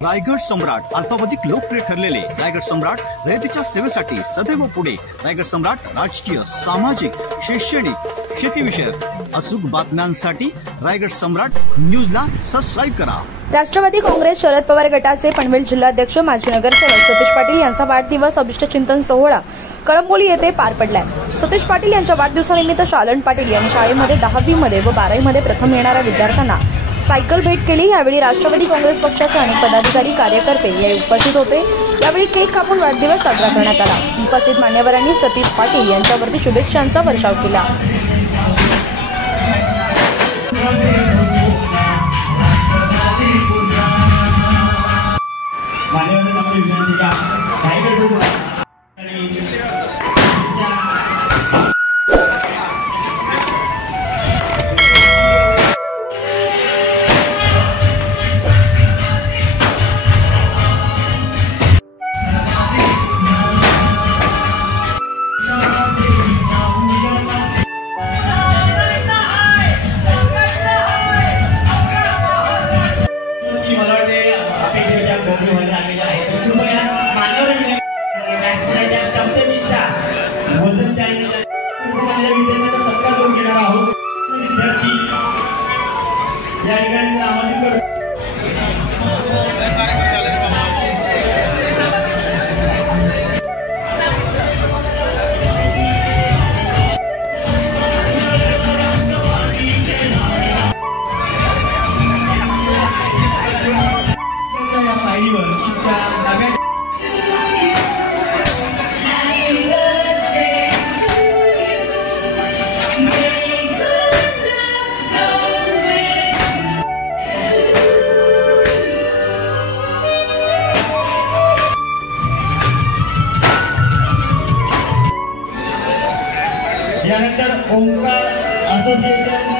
रायगड सम्राट अल्पावधीत लोकप्रिय ठरलेले रायगड सम्राट रयतेच्या सेवेसाठी सदैव पुढे। रायगड सम्राट राजकीय, सामाजिक, शैक्षणिक, शेतीविषयक अचूक बातम्यांसाठी रायगड सम्राट न्यूजला सबस्क्राइब करा। राष्ट्रवादी काँग्रेस शरद पवार गटाचे पनवेल जिल्हाध्यक्ष माजी नगरसेवक सतीश पाटील यांचा वाढदिवस अभिष्टचिंतन सोहळा कळंबोली येथे पार पडलाय। सतीश पाटील यांच्या वाढदिवसानिमित्त शालन पाटील यांनी शाळेमध्ये 10वी मध्ये व 12वी मध्ये प्रथम येणाऱ्या विद्यार्थ्यांना सायकल भेट केली। यावेळी राष्ट्रवादी काँग्रेस पक्षाचे अनेक पदाधिकारी कार्यकर्ते यावेळी उपस्थित होते। यावेळी केक कापून वाढदिवस साजरा करण्यात आला। उपस्थित मान्यवरांनी सतीश पाटील यांच्यावरती शुभेच्छांचा वर्षाव केला। यानंतर ओंकार असोसिएशन